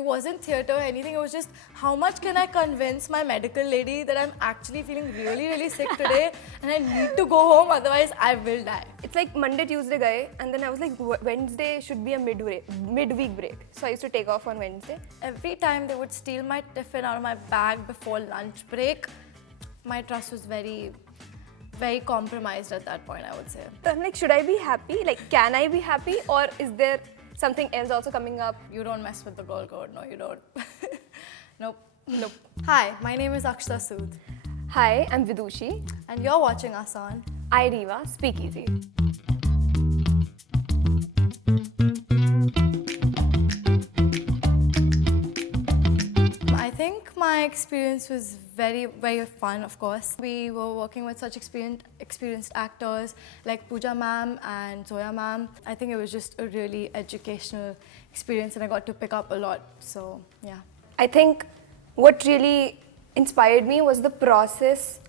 It wasn't theatre or anything. It was just how much can I convince my medical lady that I'm actually feeling really, really sick today and I need to go home, otherwise I will die. It's like Monday, Tuesday guy, and then I was like, Wednesday should be a midweek break. So I used to take off on Wednesday. Every time they would steal my tiffin out of my bag before lunch break, my trust was very, very compromised at that point, I would say. So I'm like, should I be happy? Like, can I be happy? Or is there something else also coming up? You don't mess with the girl code, no you don't. Nope. Hi, my name is Akshita Sood. Hi, I'm Vidushi. And you're watching us on Idiva, SpeakEasy. I think my experience was very, very fun, of course. We were working with such experienced actors like Pooja ma'am and Zoya ma'am. I think it was just a really educational experience and I got to pick up a lot, so yeah. I think what really inspired me was the process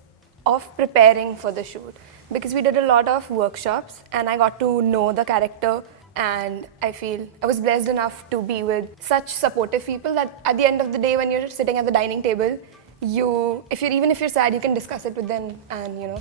of preparing for the shoot, because we did a lot of workshops and I got to know the character, and I feel I was blessed enough to be with such supportive people that at the end of the day when you're sitting at the dining table, even if you're sad, you can discuss it with them, and you know.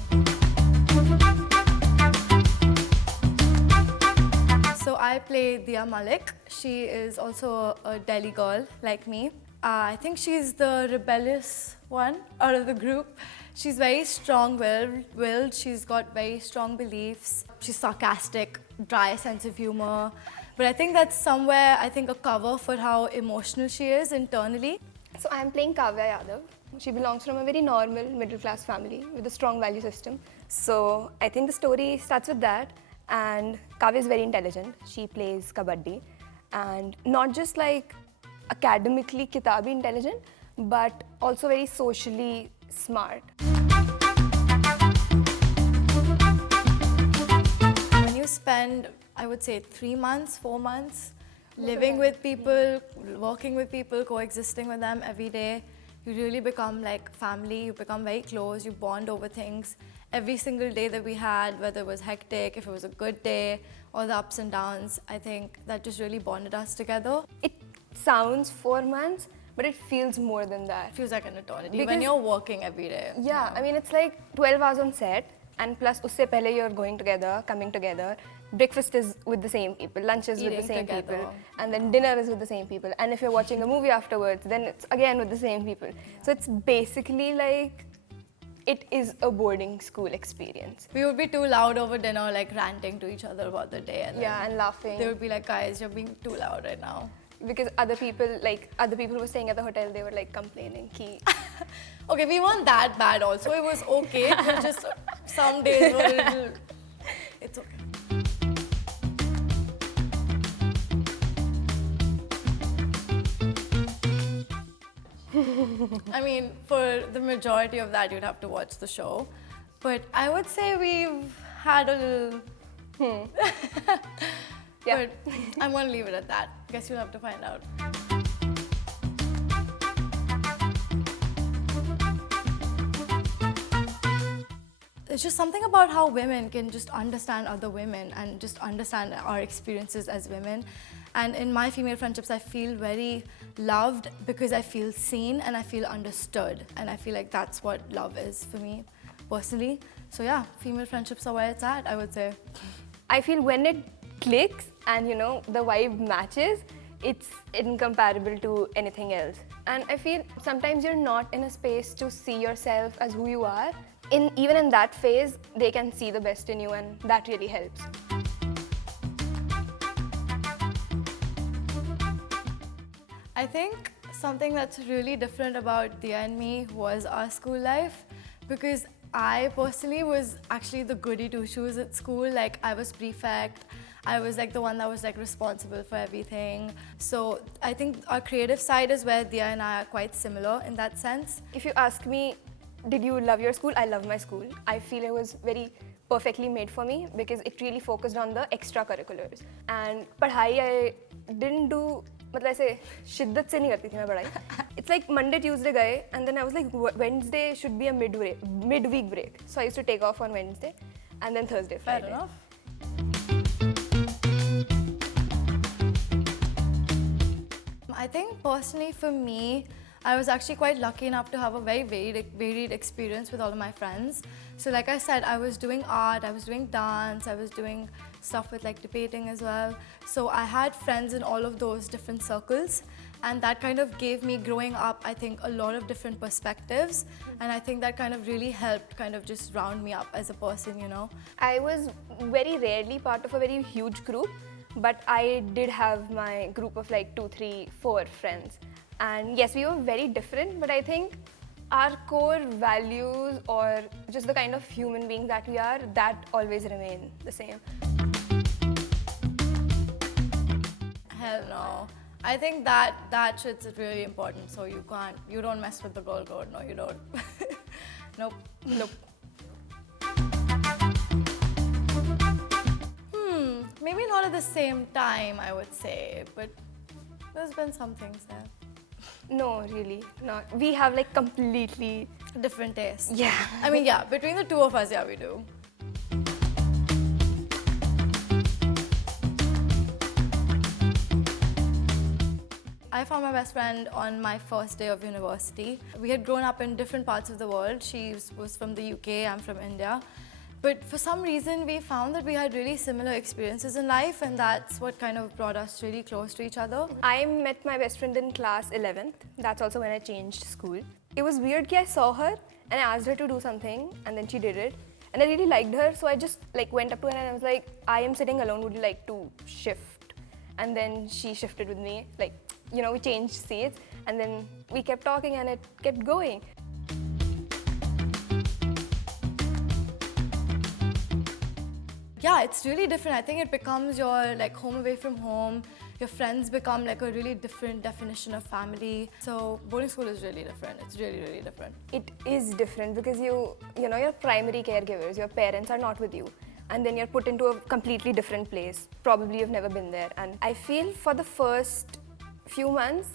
So I play Dia Malik. She is also a Delhi girl like me. I think she's the rebellious one out of the group. She's very strong-willed. She's got very strong beliefs. She's sarcastic, dry sense of humor. But I think that's somewhere, a cover for how emotional she is internally. So I'm playing Kavya Yadav. She belongs from a very normal middle-class family with a strong value system. So I think the story starts with that. And Kavya is very intelligent. She plays kabaddi. And not just like academically kitabi intelligent, but also very socially smart. When you spend, I would say, 3 months, 4 months, living with people, working with people, coexisting with them every day, you really become like family, you become very close, you bond over things. Every single day that we had, whether it was hectic, if it was a good day, or the ups and downs, I think that just really bonded us together. It sounds 4 months, but it feels more than that. It feels like an eternity when you're working every day. Yeah, I mean, it's like 12 hours on set, and plus usse pehle you're going together, coming together. Breakfast is with the same people, lunch is with the same people, and then dinner is with the same people. And if you're watching a movie afterwards, then it's again with the same people. So it's basically like, it is a boarding school experience. We would be too loud over dinner, like ranting to each other about the day. And laughing. They would be like, guys, you're being too loud right now. Because other people who were staying at the hotel, they were like complaining. Okay, we weren't that bad also. It was okay. It was just some days were a little... It's okay. I mean, for the majority of that, you'd have to watch the show. But I would say we've had a little... Yeah. But I'm going to leave it at that. Guess you'll have to find out. There's just something about how women can just understand other women and just understand our experiences as women. And in my female friendships, I feel very loved because I feel seen and I feel understood. And I feel like that's what love is for me, personally. So yeah, female friendships are where it's at, I would say. I feel when it clicks and you know the vibe matches, it's incomparable to anything else. And I feel sometimes you're not in a space to see yourself as who you are. Even in that phase, they can see the best in you, and that really helps. I think something that's really different about Dia and me was our school life, because I personally was actually the goody two-shoes at school. Like, I was prefect, I was like the one that was like responsible for everything. So I think our creative side is where Dia and I are quite similar in that sense. If you ask me, did you love your school? I love my school. I feel it was very perfectly made for me because it really focused on the extracurriculars. And padhai I didn't do, मतलब ऐसे शिद्दत से नहीं करती थी मैं पढ़ाई. It's like Monday, Tuesday गए, and then I was like, Wednesday should be a midweek break. So I used to take off on Wednesday, and then Thursday, Friday. Fair enough. I think personally for me, I was actually quite lucky enough to have a very varied experience with all of my friends. So like I said, I was doing art, I was doing dance, I was doing stuff with like debating as well. So I had friends in all of those different circles, and that kind of gave me growing up, I think, a lot of different perspectives, and I think that kind of really helped kind of just round me up as a person, you know. I was very rarely part of a very huge group, but I did have my group of like 2, 3, 4 friends. And yes, we were very different, but I think our core values or just the kind of human beings that we are, that always remain the same. Hell no. I think that shit's really important, so you don't mess with the girl code, no you don't. Nope. Maybe not at the same time, I would say, but there's been some things there. No, really, not. We have like completely Different tastes. Yeah. I mean, yeah, between the two of us, yeah, we do. I found my best friend on my first day of university. We had grown up in different parts of the world. She was from the UK, I'm from India. But for some reason, we found that we had really similar experiences in life, and that's what kind of brought us really close to each other. I met my best friend in class 11th. That's also when I changed school. It was weird that I saw her and I asked her to do something, and then she did it. And I really liked her, so I just like went up to her and I was like, I am sitting alone, would you like to shift? And then she shifted with me, like, you know, we changed seats, and then we kept talking and it kept going. Yeah, it's really different. I think it becomes your like home away from home. Your friends become like a really different definition of family. So boarding school is really different. It's really, really different. It is different because you know, your primary caregivers, your parents are not with you. And then you're put into a completely different place. Probably you've never been there. And I feel for the first few months,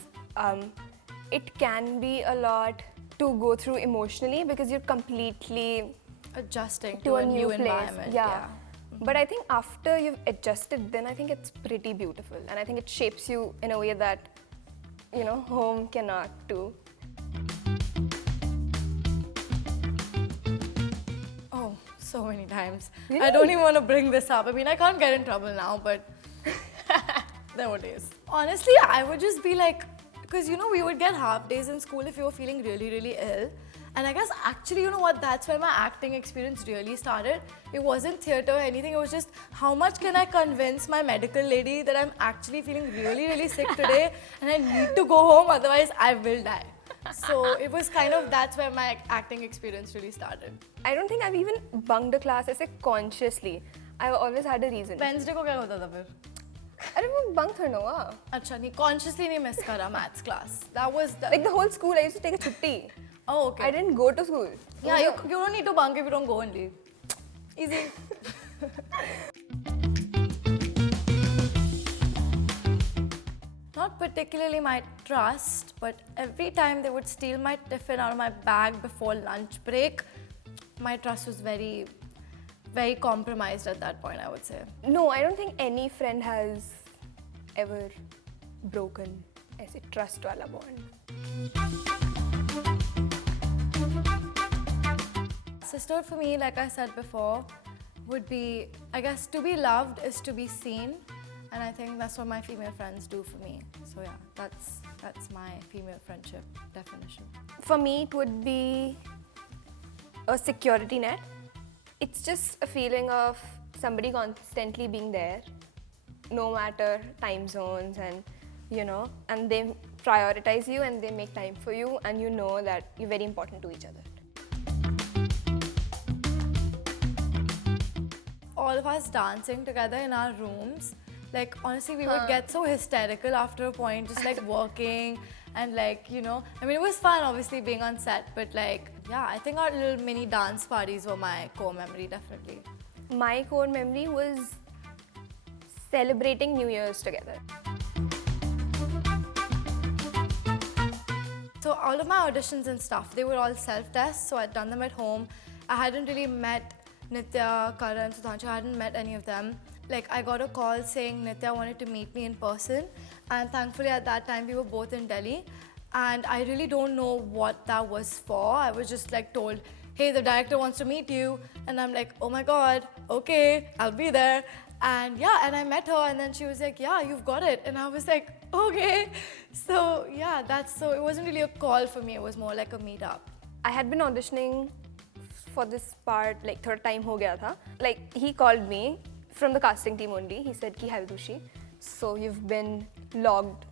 it can be a lot to go through emotionally because you're completely adjusting to a new place. environment. Yeah. But I think after you've adjusted, then I think it's pretty beautiful. And I think it shapes you in a way that, you know, home cannot do. Oh, so many times. Really? I don't even want to bring this up. I mean, I can't get in trouble now, but there were days. Honestly, I would just be like, because you know, we would get half days in school if you were feeling really, really ill. And I guess actually, you know what, that's where my acting experience really started. It wasn't theatre or anything, it was just how much can I convince my medical lady that I'm actually feeling really, really sick today and I need to go home, otherwise I will die. So it was kind of, that's where my acting experience really started. I don't think I've even bunked a class as consciously. I've always had a reason. Wednesday को क्या होता था फिर? अरे वो bunk था ना वहाँ. अच्छा नहीं, consciously नहीं miss करा maths class. That was the... Like the whole school, I used to take a छुट्टी. Oh, okay. I didn't go to school. Yeah, you don't need to bunk if you don't go only. Easy. Not particularly my trust, but every time they would steal my tiffin out of my bag before lunch break, my trust was very, very compromised at that point, I would say. No, I don't think any friend has ever broken ऐसे trust वाला bond. Sisterhood for me, like I said before, would be, I guess, to be loved is to be seen, and I think that's what my female friends do for me. So yeah, that's my female friendship definition. For me, it would be a security net. It's just a feeling of somebody constantly being there, no matter time zones, and you know, and they prioritize you and they make time for you, and you know that you're very important to each other. All of us dancing together in our rooms, like honestly we would get so hysterical after a point, just like working and like, you know, I mean it was fun obviously being on set, but like yeah, I think our little mini dance parties were my core memory, definitely. My core memory was celebrating New Year's together. So all of my auditions and stuff, they were all self-tests, so I'd done them at home. I hadn't really met Nitya, Karan, Sudhanshu, I hadn't met any of them. Like I got a call saying Nitya wanted to meet me in person, And thankfully at that time we were both in Delhi. And I really don't know what that was for. I was just like told, hey, the director wants to meet you. And I'm like, oh my God, okay, I'll be there. And yeah, and I met her and then she was like, yeah, you've got it. And I was like, okay. So yeah, it wasn't really a call for me. It was more like a meetup. I had been auditioning for this part like third time ho gaya tha. Like he called me from the casting team only. He said ki, hi Vidushi, so you've been logged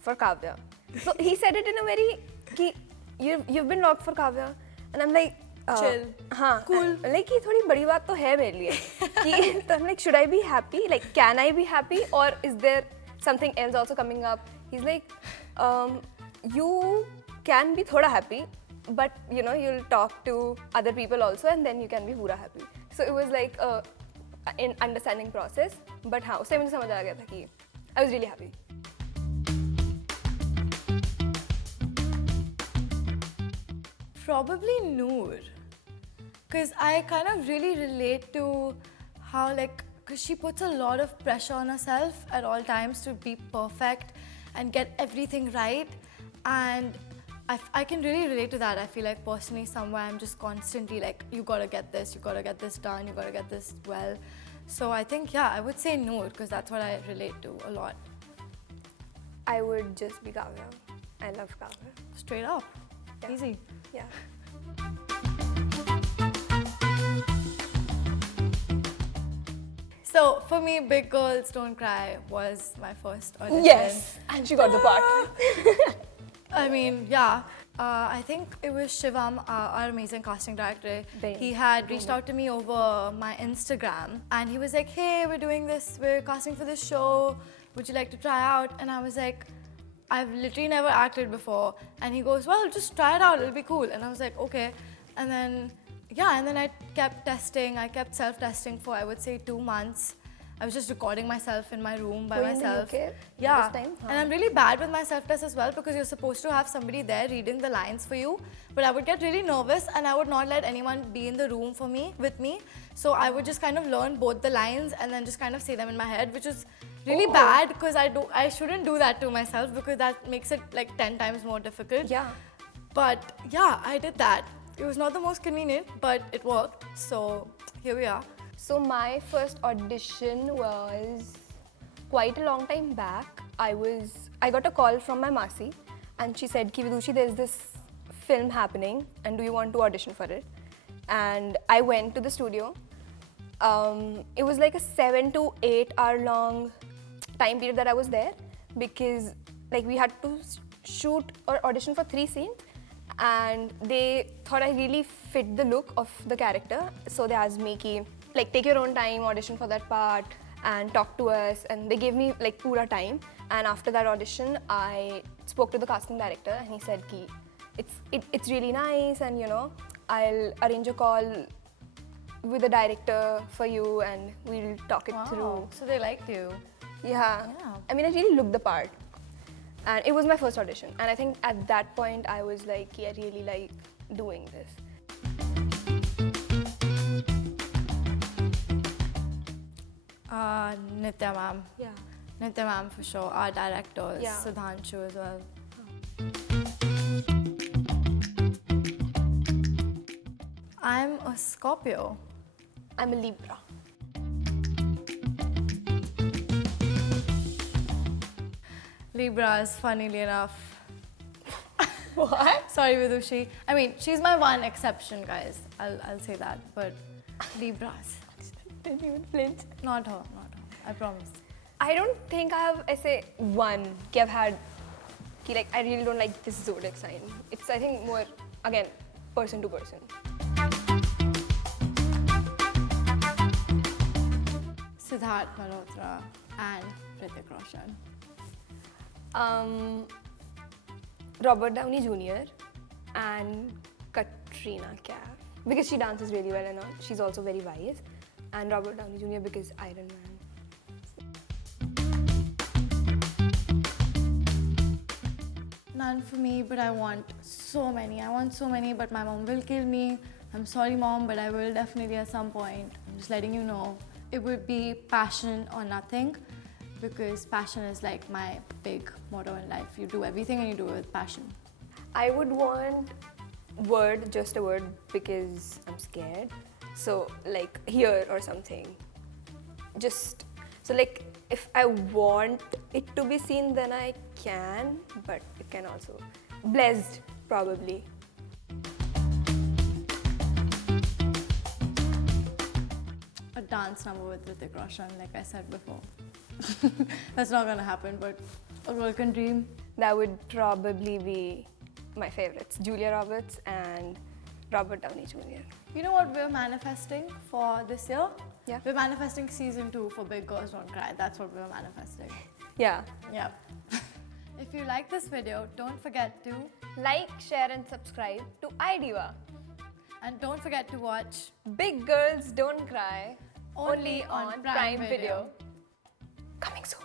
for Kavya. So he said it in a very ki, you've been logged for Kavya. And I'm like, chill. हाँ, cool. Like ये थोड़ी बड़ी बात तो है मेरे लिए कि तो I'm like, should I be happy? Like, can I be happy? Or is there something else also coming up? He's like, you can be thoda happy, but you know, you'll talk to other people also and then you can be pura happy. So it was like an understanding process. But हाँ, उससे मुझे समझ आ गया था कि I was really happy. Probably Noor. Because I kind of really relate to how, like, because she puts a lot of pressure on herself at all times to be perfect and get everything right. And I can really relate to that. I feel like personally somewhere I'm just constantly like, you gotta get this done, you gotta get this well. So I think, yeah, I would say Noor because that's what I relate to a lot. I would just be Kavya. I love Kavya. Straight up. Yeah. Easy. Yeah. So for me, Big Girls Don't Cry was my first audition. Yes, and she got the part. I mean, yeah. I think it was Shivam, our amazing casting director. He had reached out to me over my Instagram and he was like, hey, we're casting for this show. Would you like to try out? And I was like, I've literally never acted before. And he goes, well, just try it out, it'll be cool. And I was like, okay. And then, yeah, and then I kept testing. I kept self-testing for, I would say, 2 months. I was just recording myself in my room by myself. In the UK yeah, this time? And I'm really bad with my self-test as well because you're supposed to have somebody there reading the lines for you. But I would get really nervous and I would not let anyone be in the room with me. So I would just kind of learn both the lines and then just kind of say them in my head, which is really bad because I shouldn't do that to myself because that makes it like 10 times more difficult. Yeah. But yeah, I did that. It was not the most convenient, but it worked. So here we are. So my first audition was quite a long time back. I got a call from my Masi and she said, Ki Vidushi, there's this film happening and do you want to audition for it? And I went to the studio. It was like a 7 to 8 hour long time period that I was there because like we had to shoot or audition for 3 scenes and they thought I really fit the look of the character. So they asked me ki, like take your own time, audition for that part and talk to us, and they gave me like pura time. And after that audition I spoke to the casting director and he said ki it's really nice and you know I'll arrange a call with the director for you and we'll talk it through. So they liked you. Yeah. I mean I really looked the part and it was my first audition and I think at that point I was like, I really like doing this. Nitya ma'am. Yeah. Nitya ma'am for sure. Our director, Yeah. Sudhanshu as well. I'm a Scorpio. I'm a Libra. Libras, funnily enough. What? Sorry, Vidushi. I mean, she's my one exception, guys. I'll say that. But Libras. Didn't even flinch. Not her. I promise. I don't think I have essay one कि I've had कि like I really don't like this zodiac sign. It's I think more again person to person. Siddharth Malhotra and Hrithik Roshan. Robert Downey Jr. and Katrina Kaif because she dances really well and all. She's also very wise. And Robert Downey Jr. because Iron Man. None for me, but I want so many. But my mom will kill me. I'm sorry, Mom, but I will definitely at some point. I'm just letting you know. It would be passion or nothing. because passion is like my big motto in life. You do everything and you do it with passion. I would want just a word, because I'm scared. So like here or something. Just, so like if I want it to be seen, then I can, but it can also. Blessed, probably. A dance number with Hrithik Roshan, like I said before. That's not gonna happen, but a girl can dream. That would probably be my favorites, Julia Roberts and Robert Downey Jr. You know what we're manifesting for this year? Yeah. We're manifesting season 2 for Big Girls Don't Cry. That's what we're manifesting. Yeah. Yeah. If you like this video, don't forget to Like, share and subscribe to Idiva. and don't forget to watch Big Girls Don't Cry, only on Prime Video. Coming soon.